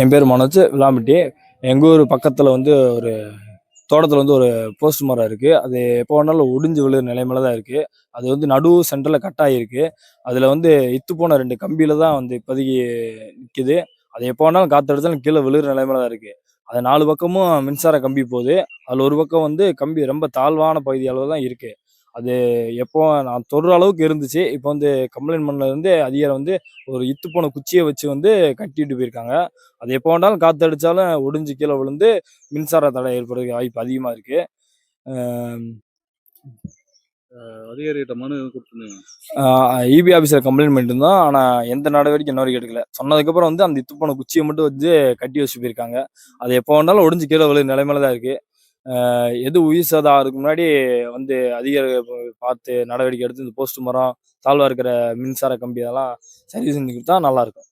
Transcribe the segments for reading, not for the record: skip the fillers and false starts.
என் பேர் மனோஜ் விளாம்பட்டி. எங்கள் ஊர் பக்கத்தில் வந்து ஒரு தோட்டத்தில் வந்து ஒரு போஸ்ட் மரம் இருக்குது. அது எப்போ வேணாலும் ஒடிஞ்சு விழுற நிலைமையில தான் இருக்குது. அது வந்து நடு சென்டரில் கட் ஆகிருக்கு. அதில் வந்து இத்து போன 2 கம்பியில் தான் வந்து இப்போதைக்கு நிற்கிது. அது எப்போ வேணாலும் காற்றடிச்சாலும் கீழே விழுற நிலைமையில தான் இருக்குது. அது 4 பக்கமும் மின்சார கம்பி போகுது. அதில் ஒரு பக்கம் வந்து கம்பி ரொம்ப தாழ்வான பகுதி அளவு தான் இருக்குது. அது எப்போ நான் தொடுற அளவுக்கு இருந்துச்சு. இப்போ வந்து கம்ப்ளைண்ட் பண்ணதுலேருந்து அதிகாரி வந்து ஒரு இத்து போன குச்சிய வச்சு வந்து கட்டிட்டு போயிருக்காங்க. அது எப்போ வேணாலும் காத்து அடிச்சாலும் ஒடிஞ்சு கீழ விழுந்து மின்சார தடை ஏற்படுறதுக்கு வாய்ப்பு அதிகமா இருக்கு. அ அதிகாரிகிட்ட மனு எதுவும் குடுத்துருந்தீங்க? ஈபி ஆஃபீஸர் கம்ப்ளைண்ட் பண்ணியிருந்தோம். ஆனா எந்த நடவடிக்கையும் இன்ன வரைக்கும் எடுக்கல. சொன்னதுக்கப்புறம் வந்து அந்த இத்து போன குச்சிய மட்டும் வச்சு கட்டி வச்சுட்டு போயிருக்காங்க. அது எப்போ வேணாலும் ஒடிஞ்சு கீழ விழுற நிலைமையில தான் இருக்கு. எது உயிர் சேதம் ஆகுறதுக்கு முன்னாடி வந்து அதிகாரிகள் பார்த்து நடவடிக்கை எடுத்து இந்த போஸ்ட் மரம், தாழ்வா இருக்கிற மின்சார கம்பி அதெல்லாம் சரி செஞ்சு குடுத்தா நல்லாருக்கும்.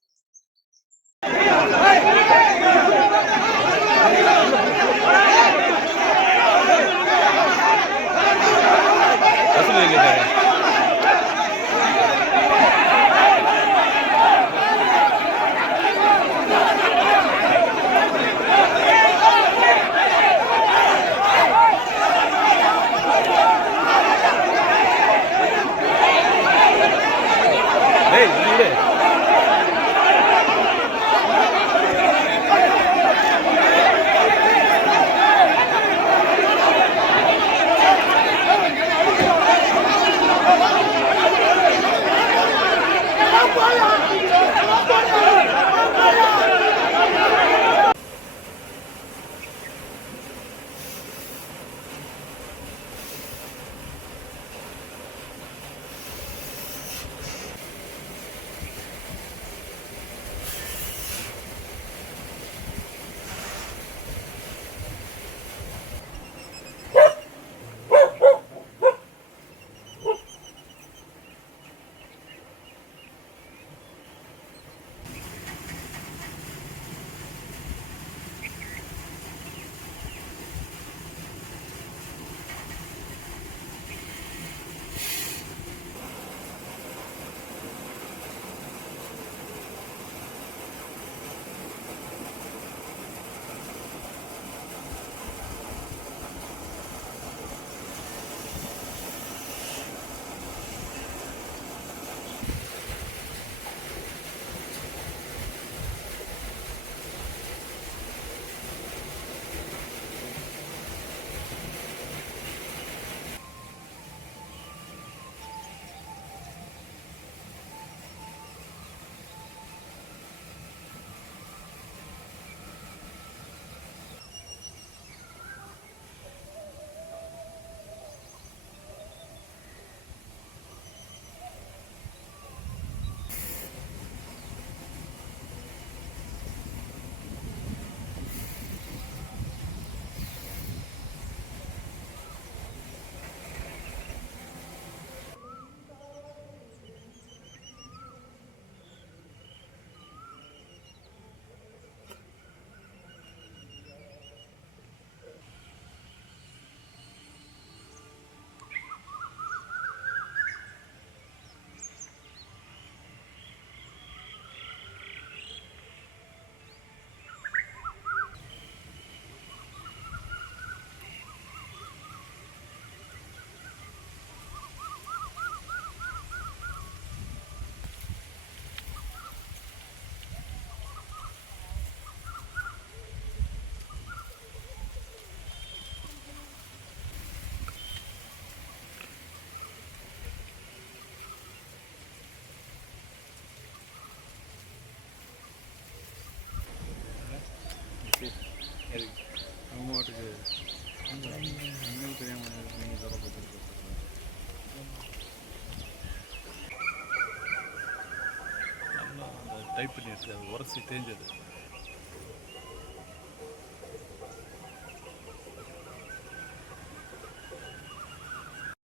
அவங்க வாட்டுக்கு எங்களுக்கு தெரியாமல் நீங்கள் சொல்ல போட்டு நல்லா அந்த டைப் பண்ணி வச்சு அது உரசி தேஞ்சது.